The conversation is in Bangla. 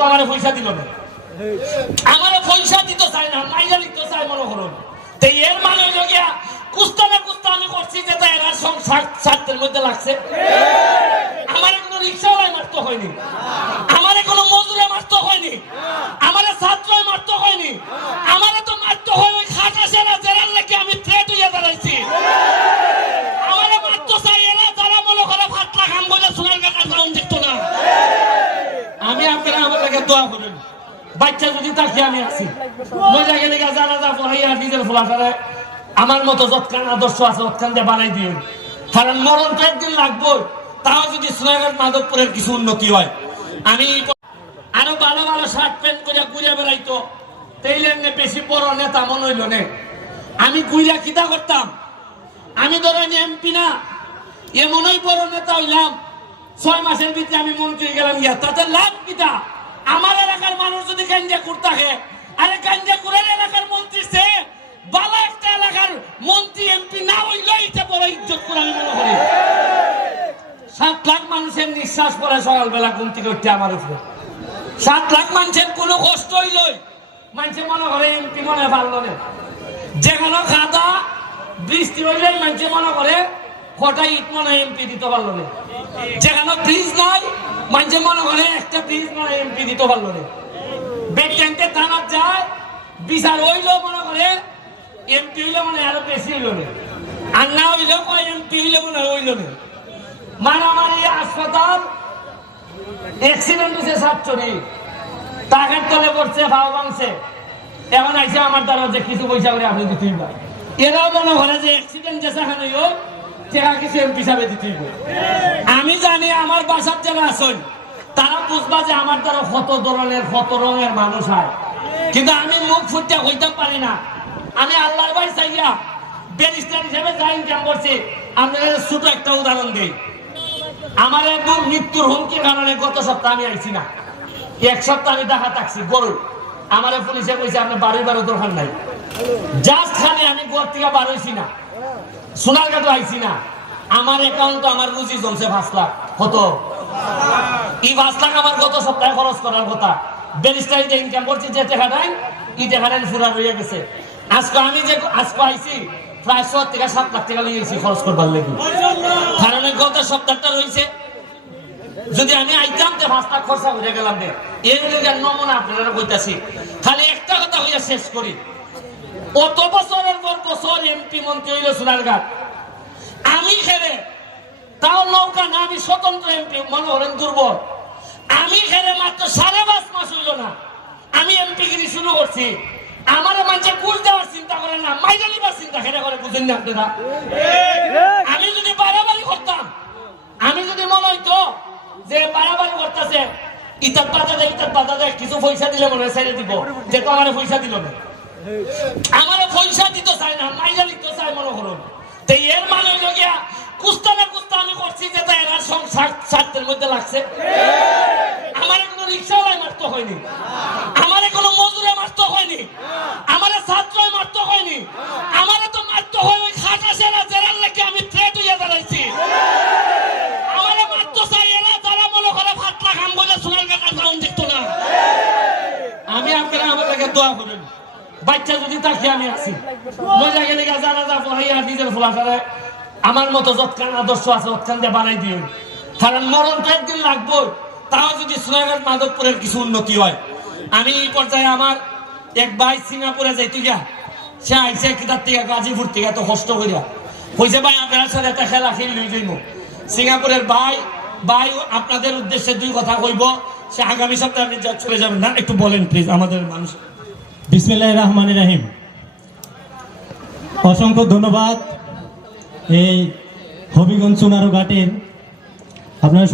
আমার পয়সা দিল না। আমার পয়সা দিতে চাই না মাইজা লিখতে চাই মনে করুন। তো এর মানে হইল গিয়া কুস্তা না কুস্তা আমি করছি যে তাই এরা সংসার স্বার্থের মধ্যে লাগছে আমার কোনো রিক্সাওয়ালায় মারতে হয়নি আমার কোনো মজুরে মারতে হয়নি আমার ছাত্রই মারতে হয়নি আমার তো মারতে হয় ওই খাটা সেরা জেরার লেগে আমি থ্রেট হইয়া দাঁড়াইছি আমার মারতে চাই এরা যারা মনে করে ফাটলা খাম বলে সোনার কাকা সাউন্ড দেখতো না আমি আপনারা আমার লাগে দোয়া করেন বাচ্চা যদি তাকে আমি আছি। মজা গেলে নিজের ফলাফলে আমার মতো যৎকান আদর্শ আছে, যৎকান দিয়ে বানাই দিও। কারণ মরণ তো একদিন লাগবো তাও যদি সোনাঘাট মাধবপুরের কিছু উন্নতি হয়। আমি আরও ভালো ভালো শার্ট প্যান্ট করে ঘুরে বেড়াইতো তেইলের নে বেশি বড় নেতা মনে হইল নে। আমি ঘুরিয়া কিতা করতাম। আমি ধরেন এমপি না, এমনই বড় নেতা হইলাম। ছয় মাসের ভিতরে আমি মন্ত্রী গেলাম ইয়া তাতে লাভ কিটা? আমার এলাকার মানুষ যদি গাঞ্জা করতে আরে গাঞ্জা কুড়ের এলাকার মন্ত্রী সে, বালা একটা এলাকার মন্ত্রী এমপি না হইল এটা বড় ইজ্জত করে আমি মনে করি। সাত লাখ মানুষের নিঃশ্বাস পড়ে সকালবেলা ঘুম থেকে উঠতে আমার উপরে। সাত লাখ মানুষের কোনো কষ্ট হইল মানুষে মনে করে এমপি মনে পারল না। যেখানে খাদা বৃষ্টি হইলে মানুষে মনে করে কটা ইট মনে এমপি দিতে পারল না। যেখানে ব্রিজ নাই মানুষে মনে করে একটা ব্রিজ মনে এমপি দিতে পারল না। বেট্যান্টে থানার যায়, বিচার হইল মনে করে, এমপি হইলে মানে আরও বেশি হইল না। আর না হইলেও কয় এমপি হইলে মনে হইল না। মারামারি, হাসপাতাল অ্যাক্সিডেন্ট হয়েছে সাতচুরি টাকার তলে পড়ছে ভাও ভাঙছে। এখন আইসে আমার দ্বারা যে কিছু পয়সা করে আপনি দিতে হইবা এরাও মনে করে যে অ্যাক্সিডেন্ট যে সেখানে হইও আমি জানি আমার বাসার যারা আছেন, তারা বুঝবা যে আমার দ্বারা ধরনের রঙের মানুষ হয়। কিন্তু আমি মুখ ফুটতে হইতে পারি না। আমি আল্লাহর ভাই চাইয়া ব্যারিস্টার হিসেবে করছি আপনাদের ছোট একটা উদাহরণ দিই। আমার একদম মৃত্যুর হুমকির কারণে গত সপ্তাহ আমি আইছি না। এক সপ্তাহ আমি দেখা থাকছি গরু আমার পুলিশে কইছে, আপনি বারোই বারো দরকার নাই। জাস্ট খালি আমি ঘর থেকে বার হইছি না সোনার কাটো আইছি না, আমার অ্যাকাউন্ট আমার রুজি চলছে পাঁচ লাখ। কত? এই পাঁচ লাখ আমার গত সপ্তাহে খরচ করার কথা। ব্যারিস্টার যে ইনকাম করছি, যে টাকা নাই, এই টাকাটা ফুরা রয়ে গেছে। আজকে আমি যে, আজকে আইছি, প্রায় ছ থেকে সাত লাখ টাকা লিয়েছি খরচ করবার লেগে। কারণ এই গত সপ্তাহটা রয়েছে যদি আমি আইতাম তো পাঁচ লাখ খরচা হয়ে গেলাম রে। এর লেগে নমুনা আপনারা কইতাছি। খালি একটা কথা হইয়া শেষ করি। অত বছরের পর বছর এমপি মন্ত্রী হইল সোনারঘাট আমি খেলে তাও নৌকা না, আমি স্বতন্ত্র এমপি, মনে করেন দুর্বল। আমি খেলে মাত্র সাড়ে পাঁচ মাস হইল না। আমি এমপি গিরি শুরু করছি। আমার মানুষে ঘুষ দেওয়ার চিন্তা করে না মাইনা নিবার চিন্তা খেলে করে, বুঝেন না আপনারা? আমি যদি বাড়াবাড়ি করতাম, আমি যদি মনে হইতো যে বাড়াবাড়ি করতেছে ইটার বাধা দেয় ইটার বাধা দেয়, কিছু পয়সা দিলে মনে হয় ছেড়ে দিব যে তো আমার পয়সা দিল না। আমার পয়সা দিতে চাই না মাইজা লিখতে চাই মনে করুন তো এর মানে হইল গিয়া, কুস্তা না কুস্তা আমি করছি যে তাই এরা সংসার স্বার্থের মধ্যে লাগছে। আমার কোনো রিক্সাওয়ালায় মারতে হয়নি। আমার কোনো মজুরে মারতে হয়নি। আমার ছাত্রই মারতে হয়নি। আমার তো মারতে হয় ওই খাটা সেরা জেরার লেগে আমি থ্রেট হইয়া দাঁড়াইছি। আমার মারতে চাই এরা যারা মনে করে ফাটলা খাম বলে সোনার সাউন্ড দেখতো না। আমি আপনারা আমার লাগে দোয়া করেন। বাচ্চা যদি তাকে আমি আছি, মজা গেলে গা যারা যা পড়াইয়া নিজের ফলাফলে আমার মতো যৎকান আদর্শ আছে যৎকান দিয়ে বানাই দিও। কারণ মরণ তো একদিন লাগবো তাও যদি সোনাঘাট মাধবপুরের কিছু উন্নতি হয়। আমি এই পর্যায়ে আমার এক ভাই সিঙ্গাপুরে যাইতে গিয়া, সে আইসে কিতার থেকে গাজীপুর থেকে এত কষ্ট করিয়া। কইছে, ভাই, আপনার সাথে একটা খেলা খেলি যাইব সিঙ্গাপুরের ভাই ভাই, আপনাদের উদ্দেশ্যে দুই কথা কইব, সে আগামী সপ্তাহে আপনি চলে যাবেন না, একটু বলেন প্লিজ আমাদের মানুষ। বিসমিল্লাহ রহমান রাহিম। অসংখ্য ধন্যবাদ এই হবিগঞ্জ চুনারো ঘাটের আপনারা